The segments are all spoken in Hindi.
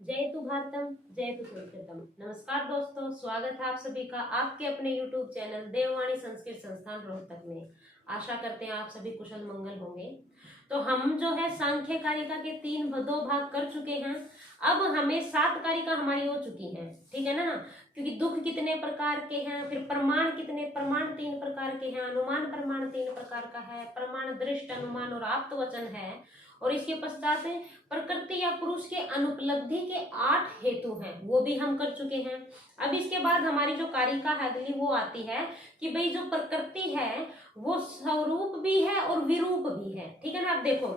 जयतु भारतम जयतु सुरक्षितम। नमस्कार दोस्तों, स्वागत है आप सभी का आपके अपने YouTube चैनल देववाणी संस्कृत संस्थान रोहतक में। आशा करते हैं आप सभी कुशल मंगल होंगे। तो हम जो है सांख्य कारिका के 2 भाग कर चुके हैं। अब हमें 7 कारिका हमारी हो चुकी हैं, ठीक है ना। क्योंकि दुख कितने प्रकार के हैं, फिर प्रमाण कितने, प्रमाण 3 प्रकार के हैं, अनुमान प्रमाण 3 प्रकार का है, प्रमाण दृष्ट अनुमान और आप्त वचन है, और इसके पश्चात प्रकृति या पुरुष के अनुपलब्धि के 8 हेतु हैं, वो भी हम कर चुके हैं। अब इसके बाद हमारी जो कारिका है अगली वो आती है कि भाई जो प्रकृति है वो स्वरूप भी है और विरूप भी है, ठीक है ना। अब देखो,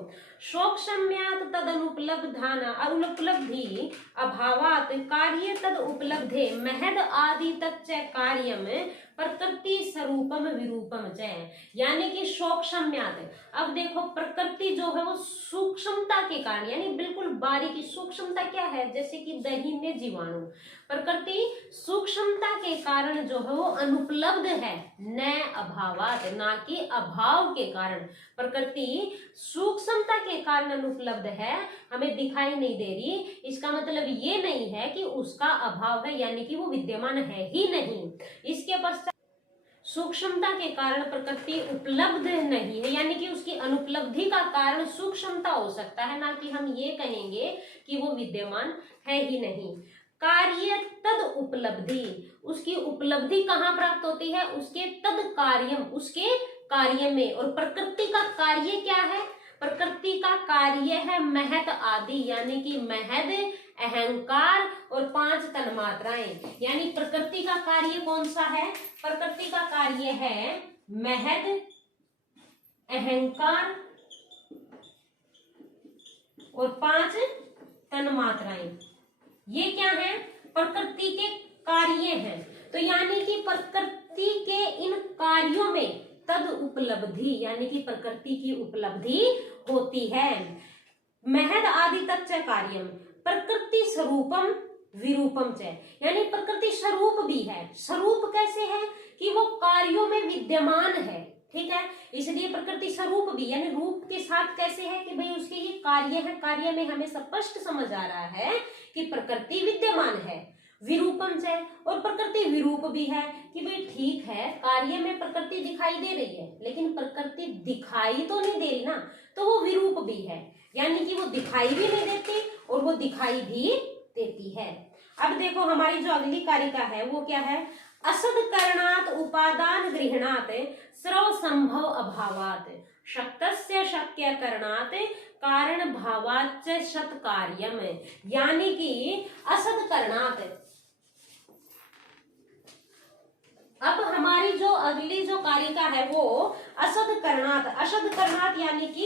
शोक सम्यात तद अनुपलब्धान अनुपलब्धि अभावात कार्य तद उपलब्धे महद आदि तच्च कार्यम प्रकृति स्वरूपम विरूपम च, यानी कि शोक सम्यात। अब देखो, प्रकृति जो है वो सूक्ष्मता के कारण, यानी बिल्कुल बारीकी, सूक्ष्मता क्या है, जैसे कि दही में जीवाणु, प्रकृति सूक्ष्मता के कारण जो है वो अनुपलब्ध है, न अभावात, ना कि अभाव के कारण। प्रकृति सूक्ष्मता के कारण अनुपलब्ध है, हमें दिखाई नहीं दे रही। इसका मतलब ये नहीं है कि उसका अभाव है, यानी कि वो विद्यमान है ही नहीं। इसके पश्चात सूक्ष्मता के कारण प्रकृति उपलब्ध नहीं है, यानी कि उसकी अनुपलब्धि का कारण सूक्ष्मता हो सकता है, ना कि हम ये कहेंगे कि वो विद्यमान है ही नहीं। कार्य तद उपलब्धि, उसकी उपलब्धि कहाँ प्राप्त होती है, उसके तद कार्यम, उसके कार्य में। और प्रकृति का कार्य क्या है, प्रकृति का कार्य है महत आदि, यानी कि महद, अहंकार और 5 तन्मात्राएं। यानी प्रकृति का कार्य कौन सा है, प्रकृति का कार्य है महद, अहंकार और 5 तन्मात्राएं। ये क्या है, प्रकृति के कार्य हैं। तो यानी कि प्रकृति के इन कार्यों में तद उपलब्धि, यानी कि प्रकृति की उपलब्धि होती है। महद आदि तच्च कार्यम प्रकृति स्वरूपम विरूपम च, यानी प्रकृति स्वरूप भी है। स्वरूप कैसे है कि वो कार्यों में विद्यमान है, ठीक है, इसलिए प्रकृति स्वरूप भी, यानी रूप के साथ कैसे है कि भाई उसके ये कार्य है। कार्य में हमें स्पष्ट समझ आ रहा है कि प्रकृति विद्यमान है। विरूपम से, और प्रकृति विरूप भी है कि भाई ठीक है, कार्य में प्रकृति दिखाई दे रही है लेकिन प्रकृति दिखाई तो नहीं दे रही ना, तो वो विरूप भी है, यानी कि वो दिखाई भी नहीं देती और वो दिखाई भी देती है। अब देखो, हमारी जो अगली कारिका है वो क्या है, असद करणात उपादान गृहणात सर्व संभव अभावात शक्तस्य शक्य करणात कारण भावाच्च शत कार्यम, यानी कि असद करणात। अब हमारी जो अगली जो कारिका है वो असद करणात, असद करणात यानी कि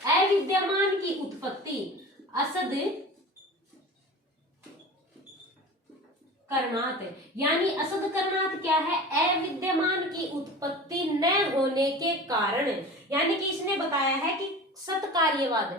अविद्यमान की उत्पत्ति, असद करणात, यानी असद करणात क्या है, अविद्यमान की उत्पत्ति न होने के कारण, यानी कि इसने बताया है कि सत्कार्यवाद।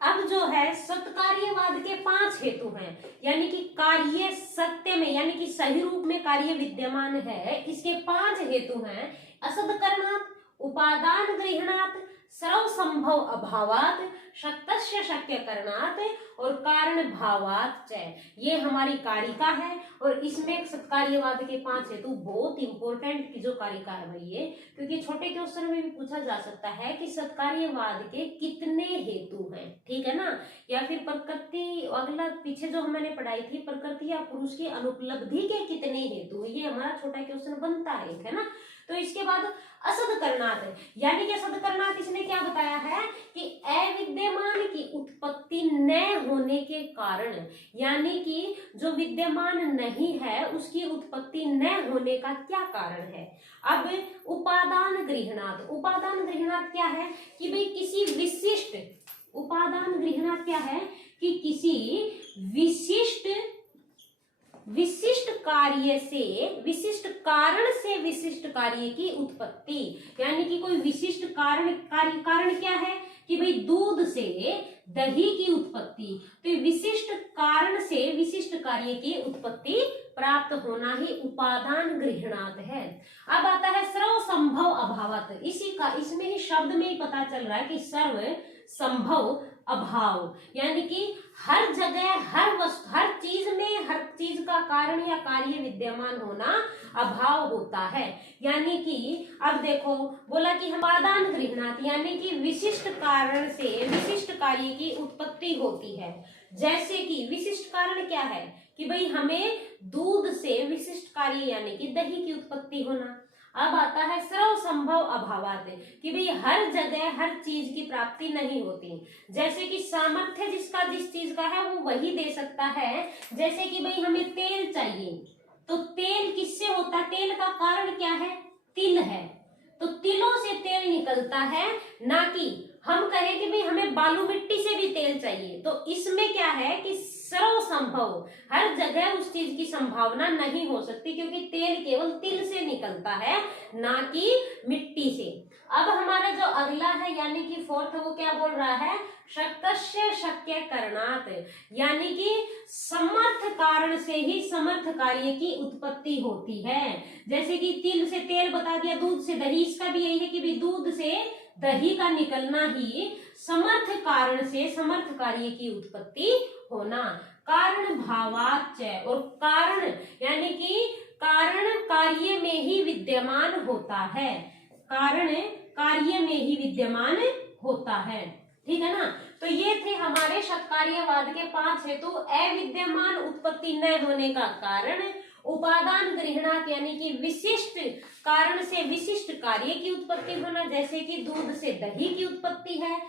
अब जो है सत्कार्यवाद के 5 हेतु हैं, यानी कि कार्य सत्य में, यानी कि सही रूप में कार्य विद्यमान है, इसके 5 हेतु हैं। असद करणात, उपादान गृहणात, सर्व संभव अभावात, शक्तस्य शक्य करणात और कारण भावात च, ये हमारी कारिका है। और इसमें सत्कार्यवाद के 5 हेतु बहुत इंपॉर्टेंट की जो कारिका है भाई ये, क्योंकि छोटे क्वेश्चन में भी पूछा जा सकता है कि सत्कार्यवाद के कितने हेतु हैं, ठीक है ना। या फिर प्रकृति, अगला पीछे जो मैंने पढ़ाई थी, प्रकृति या पुरुष की अनुपलब्धि के कितने हेतु, ये हमारा छोटा क्वेश्चन बनता है ना। तो इसके बाद असद करणात, यानी कि असद करणात इसने क्या बताया है कि अविद्यमान की उत्पत्ति न होने के कारण, यानी कि जो विद्यमान नहीं है उसकी उत्पत्ति न होने का क्या कारण है। अब उपादान गृहणात, उपादान गृहणात क्या है कि भाई किसी विशिष्ट, उपादान गृहणात क्या है कि किसी विशिष्ट कार्य से, विशिष्ट कारण से विशिष्ट कार्य की उत्पत्ति, यानी कि कोई विशिष्ट कारण, कारण क्या है कि भाई दूध से दही की उत्पत्ति, तो विशिष्ट कारण से विशिष्ट कार्य की उत्पत्ति प्राप्त होना ही उपादान गृहणात है। अब आता है सर्व संभव अभावत, इसी का, इसमें ही शब्द में ही पता चल रहा है कि सर्व संभव अभाव, यानी कि हर जगह कार्य विद्यमान होना अभाव होता है। यानी कि अब देखो बोला कि उपादान गृह्णात यानी कि विशिष्ट कारण से विशिष्ट कार्य की उत्पत्ति होती है। जैसे कि विशिष्ट कारण क्या है कि भाई हमें दूध से विशिष्ट कार्य यानी कि दही की उत्पत्ति होना। अब आता है सर्व संभव अभावात कि भाई हर जगह हर चीज की प्राप्ति नहीं होती। जैसे कि सामर्थ्य जिसका जिस चीज का है वो वही दे सकता है। जैसे कि भाई हमें तेल चाहिए तो तेल किससे होता है? तेल का कारण क्या है? तिल है। तो तिलों से तेल निकलता है, ना कि हम कहें कि भाई हमें बालू मिट्टी से भी तेल चाहिए। तो इसमें क्या है कि सर्व संभव हर जगह उस चीज की संभावना नहीं हो सकती, क्योंकि तेल केवल तिल से निकलता है, ना कि मिट्टी से। अब हमारा जो अगला है यानी कि फोर्थ, वो क्या बोल रहा है? शक्तस्य शक्य करणात यानी कि समर्थ कारण से ही समर्थ कार्य की उत्पत्ति होती है। जैसे कि तिल से तेल बता दिया, दूध से दही, इसका भी यही है कि भी दूध से दही का निकलना ही समर्थ कारण से समर्थ कार्य की उत्पत्ति होना। कारण भावाच्च, और कारण यानी कि कारण कार्य में ही विद्यमान होता है। कारण कार्य में ही विद्यमान होता है, ठीक है ना। तो ये थे हमारे षटकार्यवाद के 5 हेतु। अविद्यमान उत्पत्ति न होने का कारण, उपादान गृह्णात यानी कि विशिष्ट कारण से विशिष्ट कार्य की उत्पत्ति होना, जैसे कि दूध से दही की उत्पत्ति है।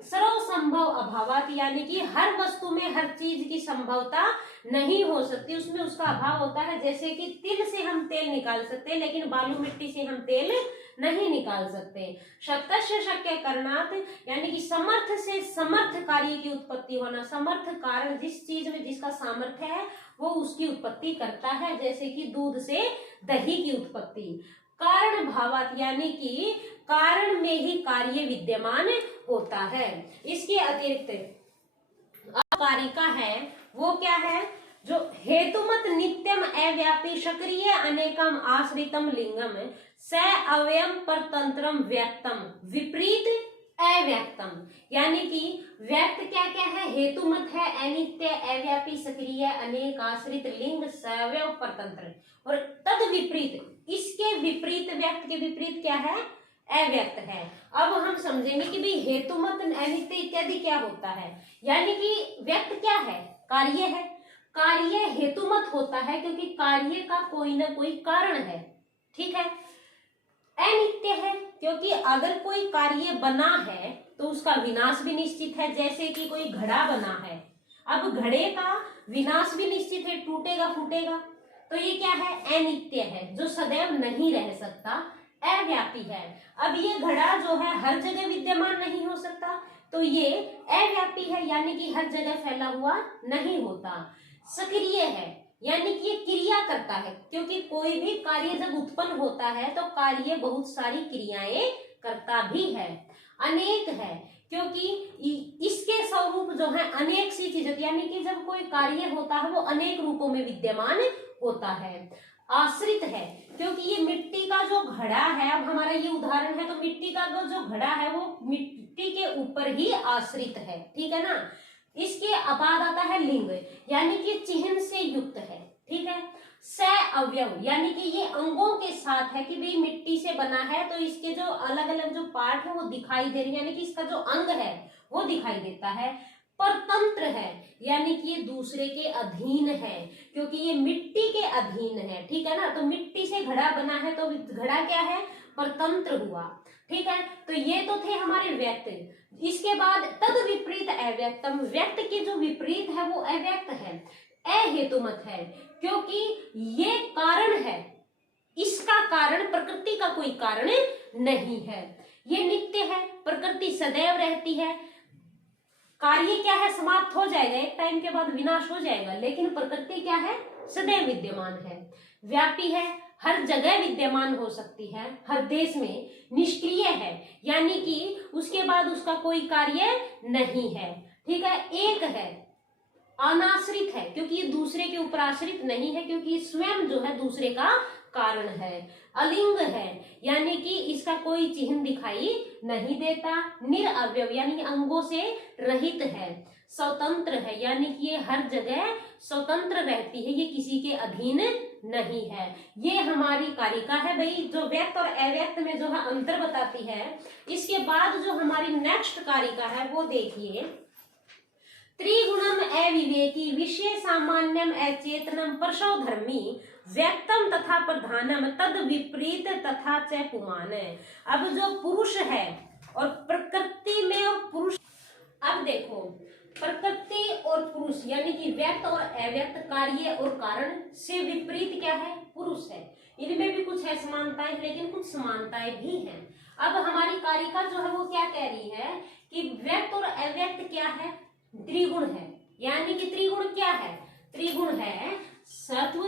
सर्व संभव अभावात यानी कि हर वस्तु में हर चीज की संभवता नहीं हो सकती, उसमें उसका अभाव होता है। जैसे कि तिल से हम तेल निकाल सकते हैं, लेकिन बालू मिट्टी से हम तेल नहीं निकाल सकते। शक्तस्य शक्य करणात यानी कि समर्थ से समर्थ कार्य की उत्पत्ति होना। समर्थ कारण जिस चीज में जिसका सामर्थ्य है वो उसकी उत्पत्ति करता है, जैसे कि दूध से दही की उत्पत्ति। कारण भावात यानी कि कारण में ही कार्य विद्यमान होता है। इसके अतिरिक्त कारिका है वो क्या है? जो हेतुमत नित्यम अव्यापी सक्रिय अनेकम आश्रितम लिंगम स अवयम परतंत्रम व्यक्तम विपरीत अव्यक्तम यानी कि व्यक्त क्या क्या है? हेतुमत है, अनित्य, अव्यापी, सक्रिय, अनेक, आश्रित, लिंग, सवयव, परतंत्र। और तद विपरीत, इसके विपरीत, व्यक्त के विपरीत क्या है? अव्यक्त है। अब हम समझेंगे कि भाई हेतुमत, अनित्य इत्यादि क्या होता है। यानी कि व्यक्त क्या है? कार्य है। कार्य हेतुमत होता है क्योंकि कार्य का कोई ना कोई कारण है, ठीक है। अनित्य है क्योंकि अगर कोई कार्य बना है तो उसका विनाश भी निश्चित है। जैसे कि कोई घड़ा बना है, अब घड़े का विनाश भी निश्चित है, टूटेगा फूटेगा। तो ये क्या है? अनित्य है, जो सदैव नहीं रह सकता, अव्यापी है। अब ये घड़ा जो है हर जगह विद्यमान नहीं हो सकता, तो ये अव्यापी है यानी कि हर जगह फैला हुआ नहीं होता। सक्रिय है यानी कि ये क्रिया करता है, क्योंकि कोई भी कार्य जब उत्पन्न होता है तो कार्य बहुत सारी क्रियाएं करता भी है। अनेक है क्योंकि इसके स्वरूप जो है अनेक सी चीजें, यानी कि जब कोई कार्य होता है वो अनेक रूपों में विद्यमान होता है। आश्रित है क्योंकि ये मिट्टी का जो घड़ा है, अब हमारा ये उदाहरण है तो मिट्टी का जो घड़ा है वो मिट्टी के ऊपर ही आश्रित है, ठीक है ना। इसके बाद आता है लिंग यानी कि चिन्ह से युक्त है, ठीक है। स अवयव यानी कि ये अंगों के साथ है कि भाई मिट्टी से बना है तो इसके जो अलग अलग जो पार्ट है वो दिखाई दे रही है, यानी कि इसका जो अंग है वो दिखाई देता है। परतंत्र है यानी कि ये दूसरे के अधीन है, क्योंकि ये मिट्टी के अधीन है, ठीक है ना। तो मिट्टी से घड़ा बना है तो घड़ा क्या है? परतंत्र हुआ, ठीक है। तो ये तो थे हमारे व्यक्त। इसके बाद तद विपरीत अव्यक्तम, व्यक्त के जो विपरीत है वो अव्यक्त है, अहेतुमत है, क्योंकि ये कारण है, इसका कारण प्रकृति का कोई कारण नहीं है। ये नित्य है, प्रकृति सदैव रहती है। कार्य क्या है? समाप्त हो जाएगा, एक टाइम के बाद विनाश हो जाएगा, लेकिन प्रकृति क्या है? सदैव विद्यमान है। व्यापी है, हर जगह विद्यमान हो सकती है, हर देश में। निष्क्रिय है यानी कि उसके बाद उसका कोई कार्य नहीं है, ठीक है। एक है, अनाश्रित है क्योंकि ये दूसरे के ऊपर आश्रित नहीं है, क्योंकि स्वयं जो है दूसरे का कारण है। अलिंग है यानी कि इसका कोई चिन्ह दिखाई नहीं देता। निरअवयव यानी अंगों से रहित है। स्वतंत्र है, यानी कि ये हर जगह स्वतंत्र रहती है, ये किसी के अधीन नहीं है। ये हमारी कारिका है भाई, जो व्यक्त और अव्यक्त में जो है अंतर बताती है। इसके बाद जो हमारी नेक्स्ट कारिका है वो देखिए, त्रिगुणम अविवेकी विषय सामान्यम अचेतनम परशोधर्मी व्यक्तम तथा प्रधानम तद विपरीत तथा च पुमान। अब जो पुरुष है और प्रकृति में और पुरुष, अब देखो प्रकृति और पुरुष यानी कि व्यक्त और अव्यक्त, कार्य और कारण से विपरीत क्या है, पुरुष है। इनमें भी कुछ है समानताएं लेकिन कुछ समानताएं भी हैं। अब हमारी कारिका जो है वो क्या कह रही है कि व्यक्त और अव्यक्त क्या है, त्रिगुण है। यानी कि त्रिगुण क्या है, त्रिगुण है सत्व,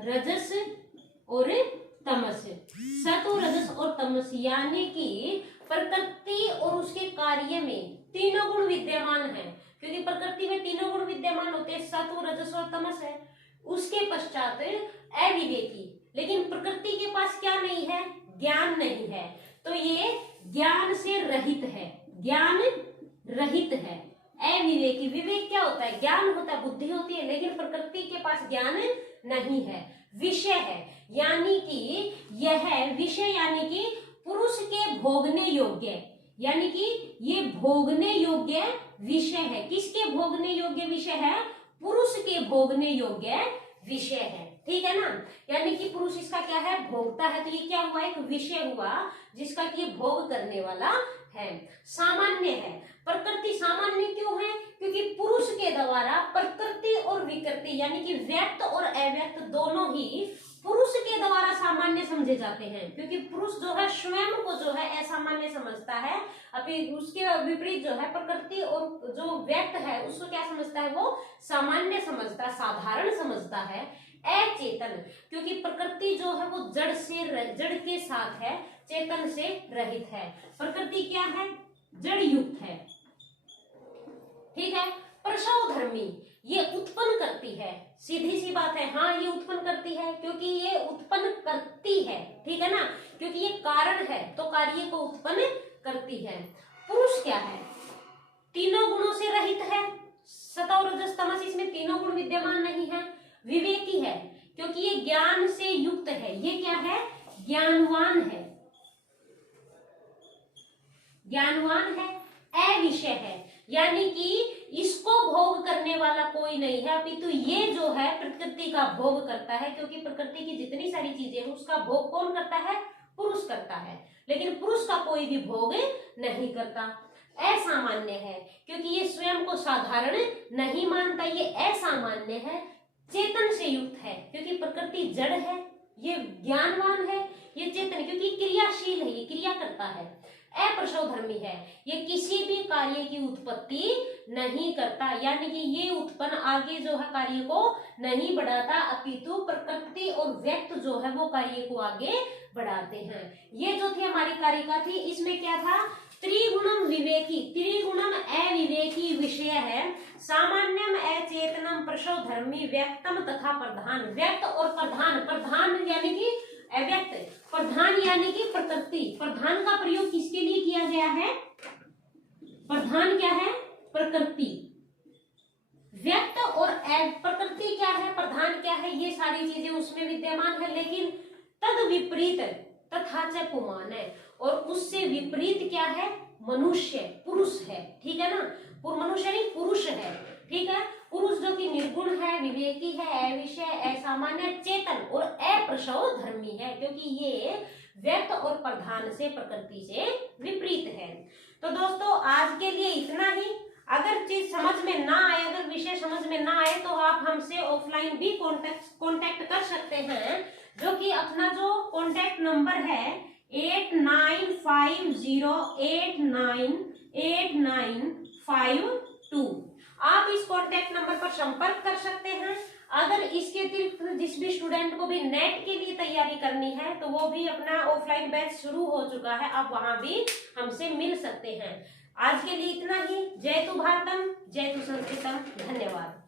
रजस और तमस। सत्व, रजस और तमस यानी कि प्रकृति और उसके कार्य में तीनों गुण विद्यमान हैं, क्योंकि प्रकृति में तीनों गुण विद्यमान होते हैं, सत्व, रजस और तमस है। उसके पश्चात अविवेकी, लेकिन प्रकृति के पास क्या नहीं है, ज्ञान नहीं है, तो ये ज्ञान से रहित है, ज्ञान रहित है। अविवेकी, विवेक क्या होता है, ज्ञान होता है, बुद्धि होती है, लेकिन प्रकृति के पास ज्ञान नहीं है। विषय है, यानी कि यह विषय यानी कि पुरुष के भोगने योग्य, यानी कि ये भोगने योग्य विषय है। किसके भोगने योग्य विषय है, पुरुष के भोगने योग्य विषय है, ठीक है ना। यानी कि पुरुष इसका क्या है, भोगता है, तो ये क्या हुआ, एक विषय हुआ जिसका कि ये भोग करने वाला है। सामान्य है, प्रकृति सामान्य क्यों है, क्योंकि पुरुष के द्वारा प्रकृति और विकृति यानी कि व्यक्त और अव्यक्त दोनों ही पुरुष के द्वारा सामान्य समझे जाते हैं, क्योंकि पुरुष जो है स्वयं को जो है असामान्य समझता है। अभी उसके विपरीत जो है प्रकृति और जो व्यक्त है उसको क्या समझता है, वो सामान्य समझता, साधारण समझता है। अचेतन, क्योंकि प्रकृति जो है वो जड़ के साथ है, चेतन से रहित है। प्रकृति क्या है, जड़ युक्त है, ठीक है। प्रसवधर्मी, ये उत्पन्न करती है, सीधी सी बात है, हाँ ये उत्पन्न करती है, क्योंकि ये उत्पन्न करती है, ठीक है ना, क्योंकि ये कारण है तो कार्य को उत्पन्न करती है। पुरुष क्या है, तीनों गुणों से रहित है, सत्व रजस तमस, इसमें तीनों गुण विद्यमान नहीं है। विवेकी है, क्योंकि ये ज्ञान से युक्त है, ये क्या है, ज्ञानवान है, ज्ञानवान है। अविषय है, यानी कि इसको भोग करने वाला कोई नहीं है, अपितु ये जो है प्रकृति का भोग करता है, क्योंकि प्रकृति की जितनी सारी चीजें हैं उसका भोग कौन करता है, पुरुष करता है, लेकिन पुरुष का कोई भी भोग नहीं करता। असामान्य है, क्योंकि ये स्वयं को साधारण नहीं मानता, ये असामान्य है। चेतन से युक्त है, क्योंकि प्रकृति जड़ है, ये ज्ञानवान है, ये चेतन क्योंकि क्रियाशील है, ये क्रिया करता है। अप्रसवधर्मी है, ये किसी भी कार्य की उत्पत्ति नहीं करता, यानी कि ये उत्पन्न आगे जो है कार्य को नहीं बढ़ाता, अपितु प्रकृति और व्यक्त जो है वो कार्य को आगे बढ़ाते हैं। ये जो थी हमारी कारिका थी, इसमें क्या था, त्रिगुणम विवेकी, त्रिगुणम अविवेकी विषय है, सामान्यम अचेतनम प्रसवधर्मी व्यक्तम तथा प्रधान। व्यक्त और प्रधान, प्रधान यानी कि अव्यक्त, प्रधान यानी कि प्रकृति। प्रधान का प्रयोग किसके लिए किया गया है, प्रधान क्या है, प्रकृति। व्यक्त और प्रकृति क्या है, प्रधान क्या है, ये सारी चीजें उसमें विद्यमान है, लेकिन तद विपरीत तथा च पुमान है, और उससे विपरीत क्या है, मनुष्य, पुरुष है, ठीक है ना। मनुष्य नहीं, पुरुष है, ठीक है। पुरुष जो कि निर्गुण है, विवेकी है, अविषय, असामान्य, चेतन और अप्रसवधर्मी है, क्योंकि ये व्यक्त और प्रधान से, प्रकृति से विपरीत है। तो दोस्तों आज के लिए इतना ही। अगर चीज समझ में ना आए, अगर विषय समझ में ना आए, तो आप हमसे ऑफलाइन भी कांटेक्ट कर सकते हैं, जो कि अपना जो कांटेक्ट नंबर है 8950898952। आप इस कांटेक्ट नंबर पर संपर्क कर सकते हैं। अगर इसके अतिरिक्त जिस भी स्टूडेंट को भी नेट के लिए तैयारी करनी है, तो वो भी अपना ऑफलाइन बैच शुरू हो चुका है, आप वहां भी हमसे मिल सकते हैं। आज के लिए इतना ही। जय तु भारतम, जय तु संस्कृतम, धन्यवाद।